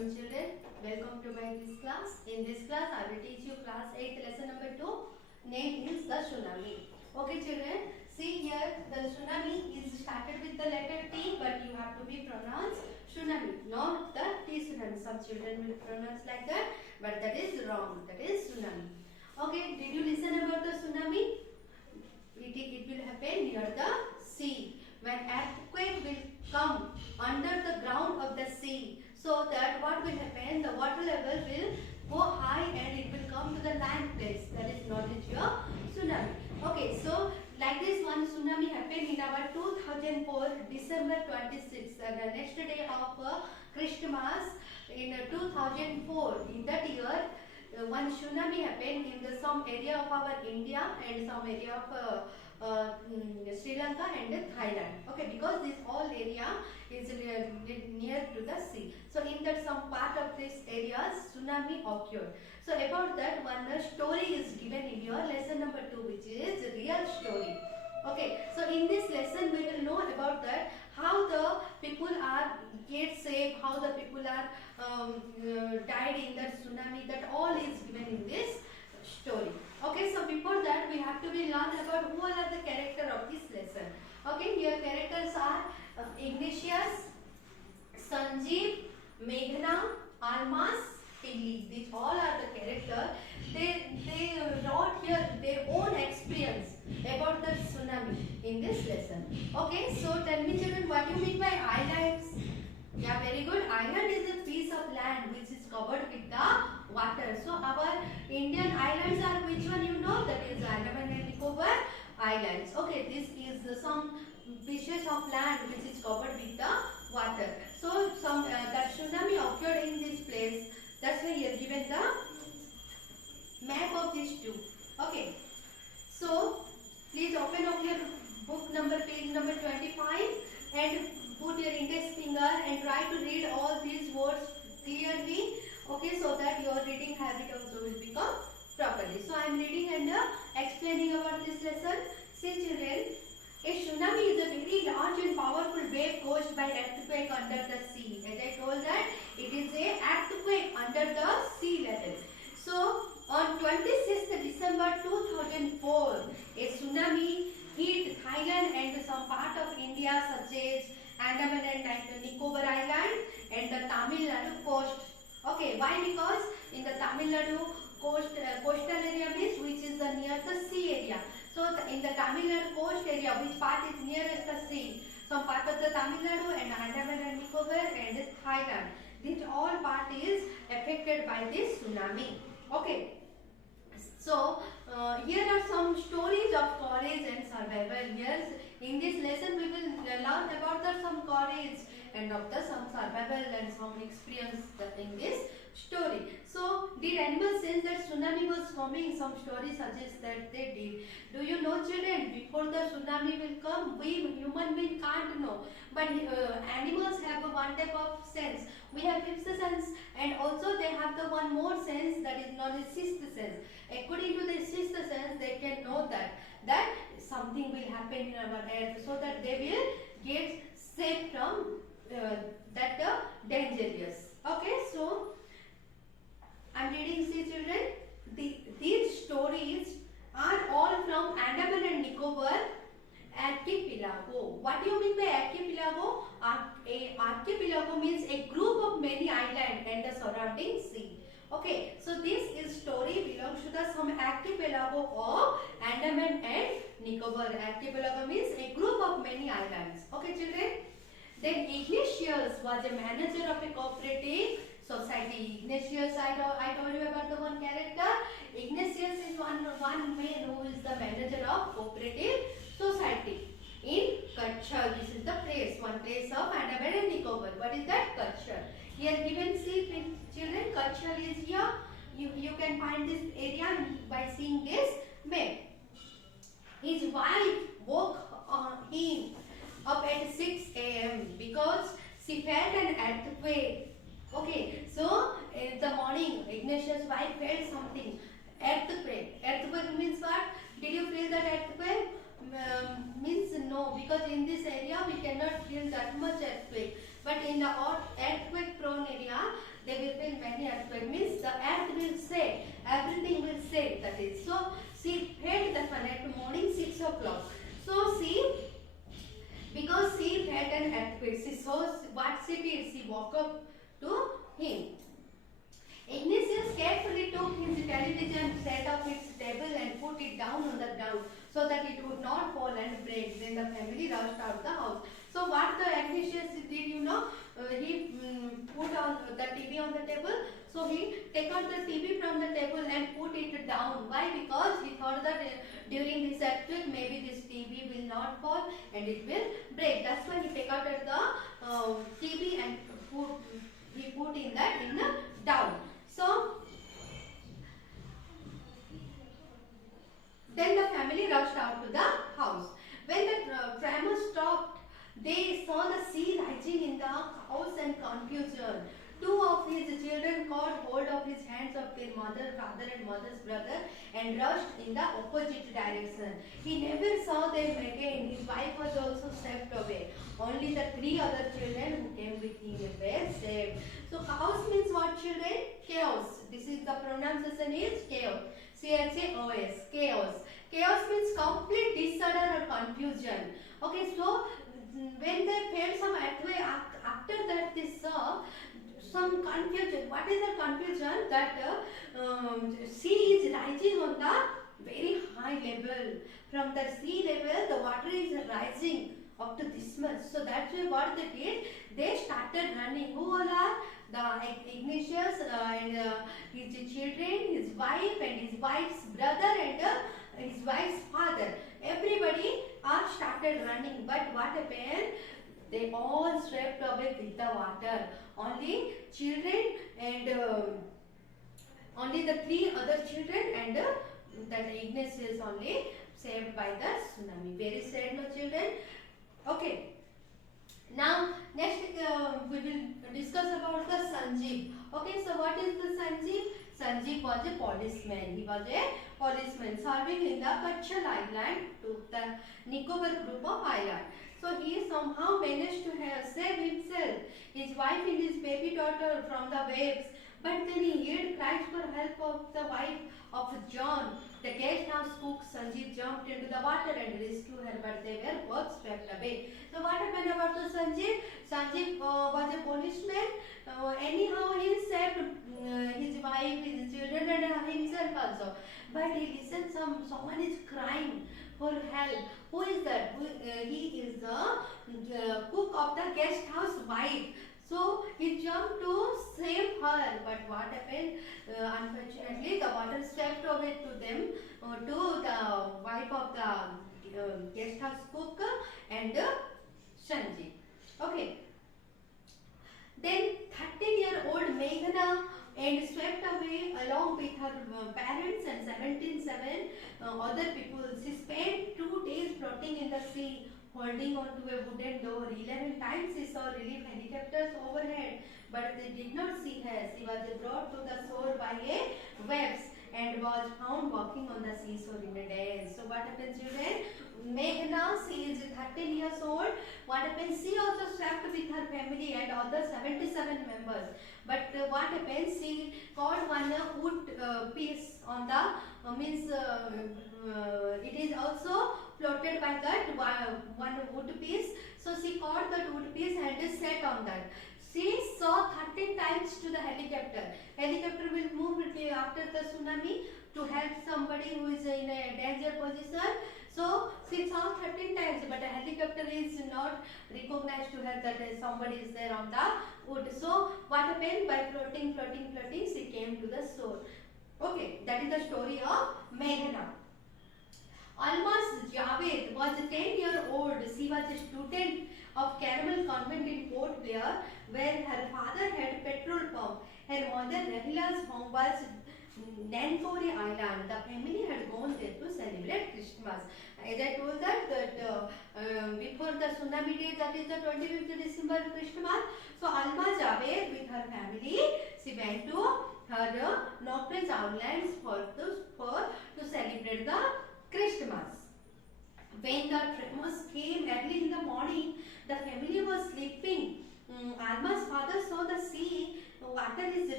afternoon children. Welcome to my this class. In this class I will teach you class 8 lesson number 2. Name is the tsunami. Okay children, see here the tsunami is started with the letter T, but you have to be pronounced tsunami, not the T tsunami. Some children will pronounce like that, but that is wrong. That is tsunami. Okay, did you listen about the tsunami? It will happen near the sea. When earthquake will come under the ground of the sea, so that what will happen, the water level will go high and it will come to the land place. That is known as your tsunami. Okay, so like this one tsunami happened in our 2004 December 26th, the next day of Christmas in 2004. In that year, one tsunami happened in the some area of our India and some area of Sri Lanka and Thailand. Okay, because this whole area is near to the sea. So in that some part of this area tsunami occurred. So about that one story is given in your lesson number 2, which is real story. Okay, so in this lesson we will know about that how the people are get saved, how the people are died in that tsunami. That all is given in this story. Okay, so before that we have to be learn about who are the character of this lesson. Okay, here characters are Ignatius, Sanjeev, Meghna, Almas, Pili. These all are the characters. They wrote here their own experience about the tsunami in this lesson. Okay, so tell me children, what do you mean by islands? Yeah, very good. Island is a piece of land which is covered with the water. So our Indian islands are which one you know? That is Andaman and Nicobar Islands. Okay, this is some pieces of land which is covered with the water. So some that tsunami occurred in this place. That's why here given the map of these two. Okay, so please open up your book number page number 25 and put your index finger and try to read all these words clearly. Okay, so that your reading habit also will become properly. So I am reading and explaining about this lesson. See children, a tsunami is a very large and powerful wave caused by earthquake under the sea. As I told that it is a earthquake under the sea level. So on 26th December 2004, a tsunami hit Thailand and some part of India such as Andaman and Nicobar Island and the Tamil Nadu coast. Okay, why? Because in the Tamil Nadu coastal area means which is the near the sea area. So in the Tamil Nadu coast area, which part is nearest the sea? Some part of the Tamil Nadu and Andaman and Nicobar and Thailand. This all part is affected by this tsunami. Okay. So here are some stories of courage and survival. Here in this lesson we will learn about some courage and of some survival and some experience in this story. So did animals sense that tsunami was coming? Some stories suggest that they did. Do you know children, before the tsunami will come, we human beings can't know, but animals have one type of sense. We have fifth sense and also they have the one more sense that is known as sixth sense. According to the sixth sense, they can know that something will happen in our earth, so that they will get safe from that dangerous. Okay, so I am reading, see children, these stories are all from Andaman and Nicobar archipelago. What do you mean by archipelago? Archipelago means a group of many islands and the surrounding sea. Okay, so this is story belongs to the some archipelago of Andaman and Nicobar. Archipelago means a group of many islands. Okay children. Then Ignatius was a manager of a cooperative society. Ignatius, I told you about the one character. Ignatius is one man who is the manager of cooperative society in Kutch. This is the place, one place of Andaman and Nicobar. What is that? Kutch. Here given, see children, Kutch is here. You can find this area by seeing this map. His wife woke him up at 6 a.m. because she felt an earthquake. Okay, so in the morning, Ignatius' wife felt something. Earthquake. Earthquake means what? Did you feel that earthquake? Means no, because in this area we cannot feel that much earthquake. But in the earthquake prone area, There will be many earthquakes. Means the earth will shake, everything will shake. That is. So she fed the sun at morning 6 o'clock. So she, because she fed an earthquake, she saw what she did. She woke up to him. Ignatius carefully took his television, set up its table and put it down on the ground so that it would not fall and break. Then the family rushed out of the house. So what the Ignatius did, he put on the TV on the table. So he took out the TV from the table and put it down. Why? Because he thought that during this earthquake maybe this TV will not fall and it will break. That's why he took out the TV and he put in the down. So then the family rushed out to the house. When the tremor stopped, they saw the sea rising in the house and confusion. Two of his children caught hold of his hands of their father and mother's brother and rushed in the opposite direction. He never saw them again. His wife was also swept away. Only the three other children who came with him were saved. So chaos means what, children? Chaos. This is the pronunciation is chaos. C-H-A-O-S. Chaos. Chaos means complete disorder or confusion. Okay, so when they felt some earthquake, after that they saw some confusion. What is the confusion? That sea is rising on the very high level. From the sea level, the water is rising up to this much. So that's why what they did, they started running. Who all are? The Ignatius and his children, his wife and his wife's brother and his wife's father. Everybody started running. But what happened? They all swept away with the water. Only children and only the three other children and that Ignatius only saved by the tsunami. Very sad, no children? Okay. Now next we will discuss about the Sanjeev. Okay, so what is the Sanjeev? Sanjeev was a policeman. He was a policeman serving in the Kachal Island, to the Nicobar group of island. So he somehow managed to save himself, his wife and his baby daughter from the waves. But then he heard cries for help of the wife of John. The guest house cook Sanjeev jumped into the water and rescued her, but they were both swept away. So what happened about the Sanjeev? Sanjeev was a policeman. Anyhow, he saved his wife, his children, and himself also. But he listened, someone is crying for help. Who is that? He is the cook of the guest house wife. So he jumped to save her, but what happened? Unfortunately, the water swept away to them, to the wife of the guest house cook and Sanjeev. Okay. Then 13-year-old Meghna and swept away along with her parents and 17 other people. She spent 2 days floating in the sea, holding on to a wooden door. 11 times she saw relief helicopters overhead, but they did not see her. She was brought to the shore by a waves and was found walking on the seashore in a daze. So what happens, children? Meghna, she is 13 years old. What happens? She also slept with her family and other 77 members. But what happens? She caught one wood piece on the it is also floated by that one wood piece. So she caught that wood piece and sat on that. She saw 13 times to the helicopter. Helicopter will move after the tsunami to help somebody who is in a danger position. So she saw 13 times, but a helicopter is not recognized to her that somebody is there on the wood. So what happened? By floating, she came to the shore. Okay, that is the story of Meghna. Almas Javed was 10-year-old. She was a student of Caramel Convent in Port Blair, where her father had petrol pump. Her mother Rahila's home was Nankore Island. The family had gone there to celebrate Christmas. As I told that before the tsunami day, that is the 25th December Christmas. So Alma Javed with her family, she went to her Northwest Islands to celebrate the Christmas. When the tremors came early in the morning, the family was sleeping. Alma's father saw the sea, water is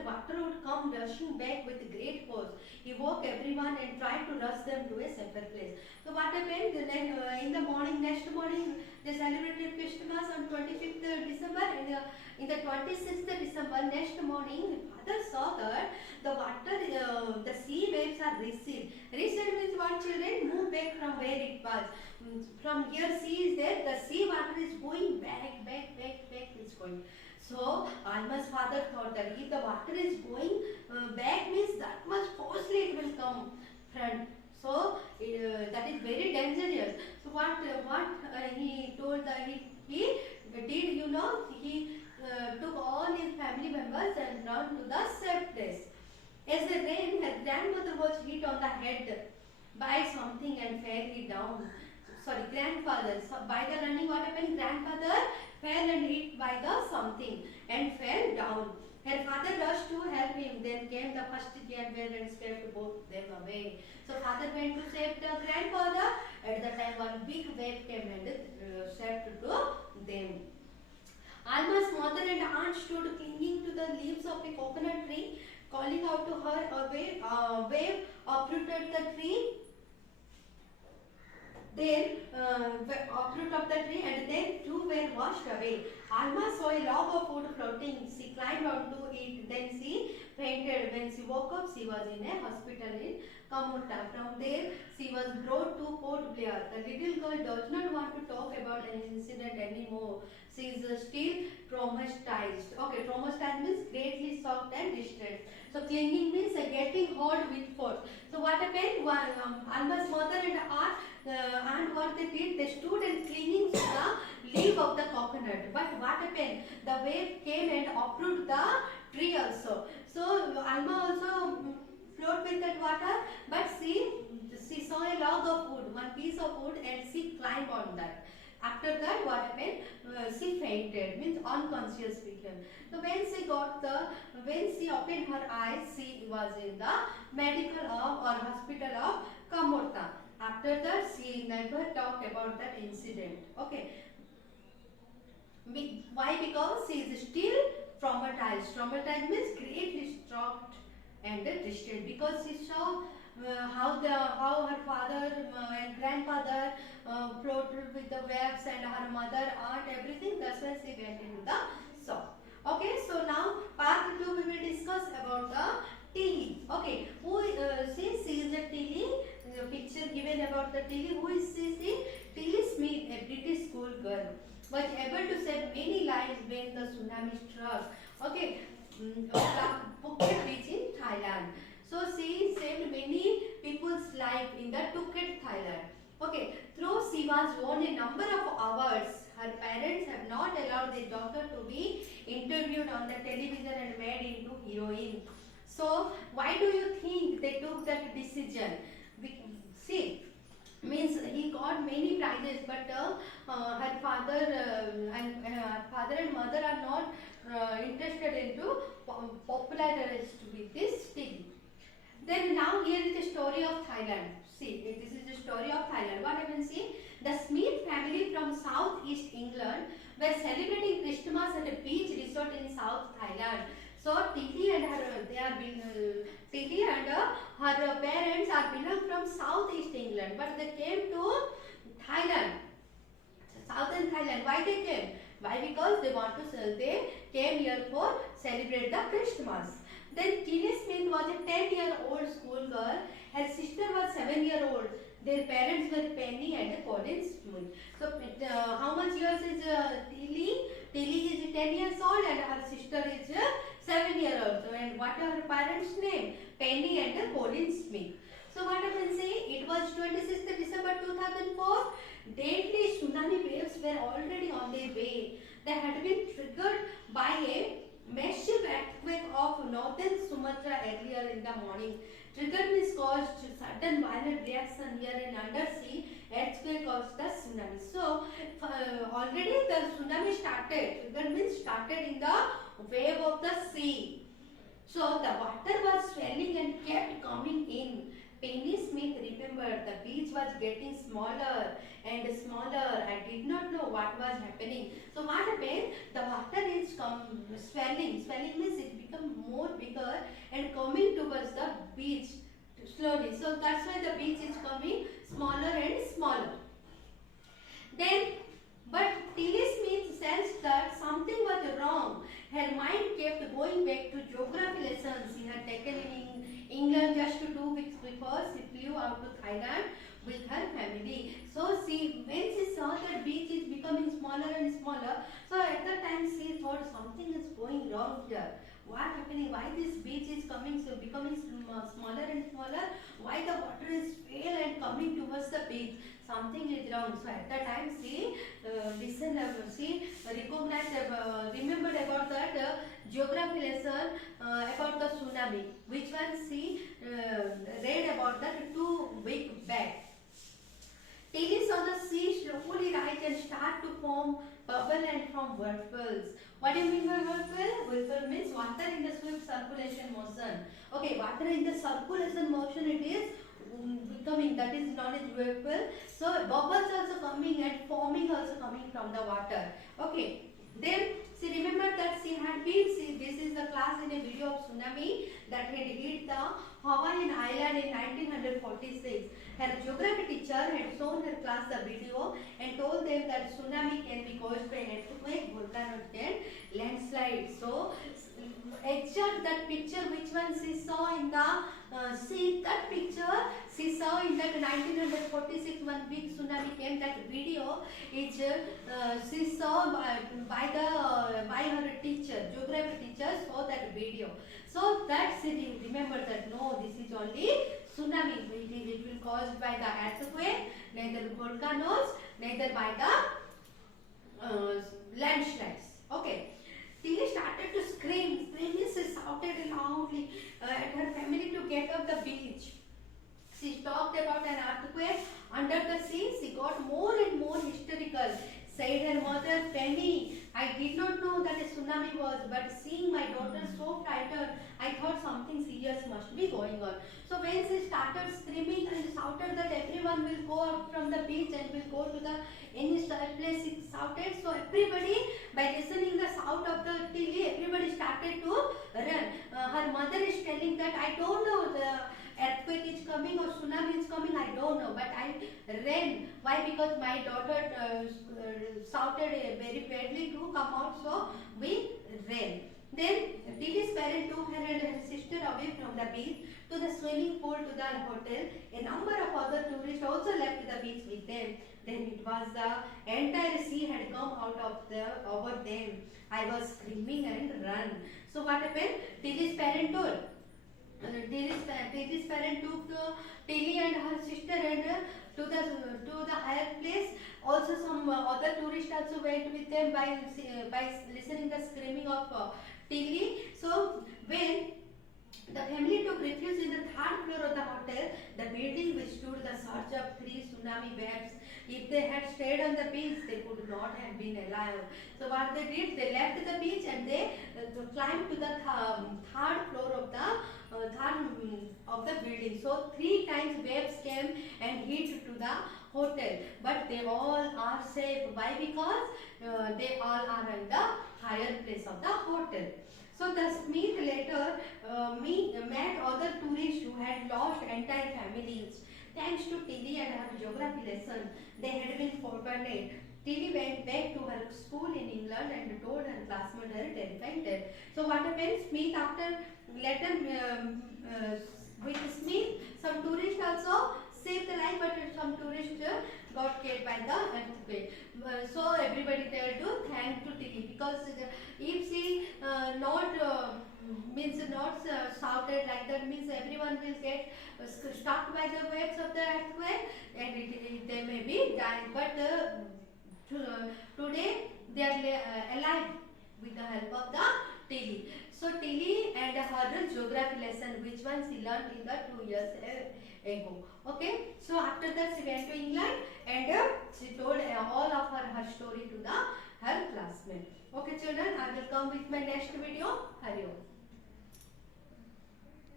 the water would come rushing back with great force. He woke everyone and tried to rush them to a safer place. So what happened? In the morning, next morning, they celebrated Christmas on 25th December, and in the 26th December, next morning, father saw that the water, the sea waves are receded. Receded means what, children? Move back from where it was. From here sea is there, the sea water is going back, it's going. So Alma's father thought that if the water is going back means that much forcefully it will come front. So that is very dangerous. So what he told that he did, you know, he took all his family members and ran to the safe place. As they ran, her grandmother was hit on the head by something and fell down. Sorry, grandfather. So by the running, what happened? Grandfather fell and hit by the something and fell down. Her father rushed to help him. Then came the first jailbird and swept both them away. So father went to save the grandfather. At the time, one big wave came and swept to them. Alma's mother and aunt stood clinging to the leaves of a coconut tree, calling out to her. A wave uprooted the tree. Then uproot of the tree, and then two were washed away. Alma saw a log of wood floating. She climbed onto it. Then she fainted. When she woke up, she was in a hospital in Kamorta. From there, she was brought to Port Blair. The little girl does not want to talk about an incident anymore. She is still traumatized. Okay, traumatized means greatly shocked and distressed. So clinging means getting hold with force. So what happened? Alma's mother and aunt, what they did, they stood and clinging to the leaf of the coconut. But what happened? The wave came and uprooted the tree also. So Alma also float with that water, but she saw a log of wood, one piece of wood, and she climbed on that. After that, what happened? She fainted, means unconscious became. So when she opened her eyes, she was in the medical or hospital of Kamorta. After that, she never talked about that incident. Okay. Why? Because she is still traumatized. Traumatized means greatly shocked and distressed, because she saw how her father and grandfather floated with the waves, and her mother, aunt, everything. That's why she went into the shock. Okay, so now part 2 we will discuss about the Tilly. Okay, she is a Tilly. The picture given about the Tilly. Who is she? Tilly Smith, a British school girl, was able to save many lives when the tsunami struck. Okay, Phuket beach in Thailand. So she saved many people's life in the Phuket, Thailand. Okay, though she was won a number of awards, her parents have not allowed their daughter to be interviewed on the television and made into heroine. So why do you think they took that decision? See, means he got many prizes, but her father and mother are not interested into popularized with this thing. Then now here is the story of Thailand. See, this is the story of Thailand. What I can see, the Smith family from southeast England were celebrating Christmas at a beach resort in South Thailand. So Tilly and her parents are belong from southeast England, but they came to Thailand, southern Thailand. Why they came? Why? Because they came here for celebrate the Christmas. Then Tilly Smith was a 10-year-old schoolgirl. Her sister was 7-year-old. Their parents were Penny and Colin Smith. So how much years is Tilly? Tilly is 10 years old and her sister is 7-year-old. So, and what are her parents' name? Penny and Colin Smith. So what I can say, it was 26th December 2004. Deadly tsunami waves were already on their way. They had been triggered by a massive earthquake of northern Sumatra earlier in the morning. Trigger means caused sudden violent reaction here in undersea. Earthquake caused the tsunami. So already the tsunami started. Trigger means started in the wave of the sea. So the water was swelling and kept coming in. Penny Smith remembered the beach was getting smaller and smaller. I did not know what was happening. So what happened? The water is swelling. Swelling means it become more bigger and coming towards the beach slowly. So that's why the beach is coming smaller and smaller. Then, but Tilly Smith sensed that something was wrong. Her mind kept going back to geography lessons she had taken in England just 2 weeks before she flew out to Thailand with her family. So when she saw that beach is becoming smaller and smaller, so at that time she thought something is going wrong here. What happening? Why this beach is becoming smaller and smaller? Why the water is pale and coming towards the beach? Something is wrong. So at that time she remembered about that geography lesson about the tsunami, which one she read about that 2 weeks back. Tilly saw the sea slowly rise and start to form bubble and from whirlpools. What do you mean by whirlpool? Whirlpool means water in the swift circulation motion. Okay, water in the circulation motion it is becoming, that is known as whirlpool. So bubbles also coming and forming also coming from the water. Okay. Then she remembered that she had been, this is the class in a video of tsunami that had hit the Hawaiian island in 1946. Her geography teacher had shown her class the video and told them that tsunami can be caused by earthquake, volcano and landslide. So exact that picture which one she saw in the that picture she saw in that 1946 one big tsunami came, that video is she saw by her teacher, geography teacher saw that video. So that she remembered that no, this is only tsunami. It will caused by the earthquake, neither volcanoes, neither by the landslides. Okay. Tilly started to scream. Screaming, she shouted loudly at her family to get off the beach. She talked about an earthquake under the sea. She got more and more hysterical. Said her mother, Penny, I did not know that a tsunami was, but seeing my daughter so frightened, I thought something serious must be going on. So when she started screaming and shouted that everyone will go out from the beach and will go to the any place, she shouted. So everybody, by listening the shout of the Tilly, everybody started to run. Her mother is telling that I don't know the earthquake is coming or tsunami is coming, I don't know, but I ran. Why? Because my daughter shouted very badly to come out, so we ran. Then Tilly's parents took her and her sister away from the beach to the swimming pool to the hotel. A number of other tourists also left the beach with them. Then it was the entire sea had come out of over them. I was screaming and run. So what happened? Tilly's parent told. Tilly's parent took Tilly and her sister and to the higher place. Also some other tourists also went with them by listening the screaming of Tilly. So when the family took refuge in the third floor of the hotel, the building withstood the surge of 3 tsunami waves. If they had stayed on the beach, they could not have been alive. So what they did, they left the beach and they climbed to the third floor of the building. So 3 times waves came and hit to the hotel, but they all are safe. Why? Because they all are in the higher place of the hotel. So the Smith later met other tourists who had lost entire families. Thanks to Tilly and her geography lesson, they had been forgotten. Tilly went back to her school in England and told her classmate her terrifying tale. So what happened? Smith after later with Smith, some tourists also saved the life, but some tourists got killed by the earthquake. So everybody there to thank to Tilly, because if she not shouted like that, means everyone will get struck by the waves of the earthquake and they may be dying. But today they are alive with the help of the Tilly. So Tilly and her geography lesson, which one she learned in the 2 years ago. Okay. So after that she went to England and she told all of her story to her classmates. Okay children, I will come with my next video. Hari Om.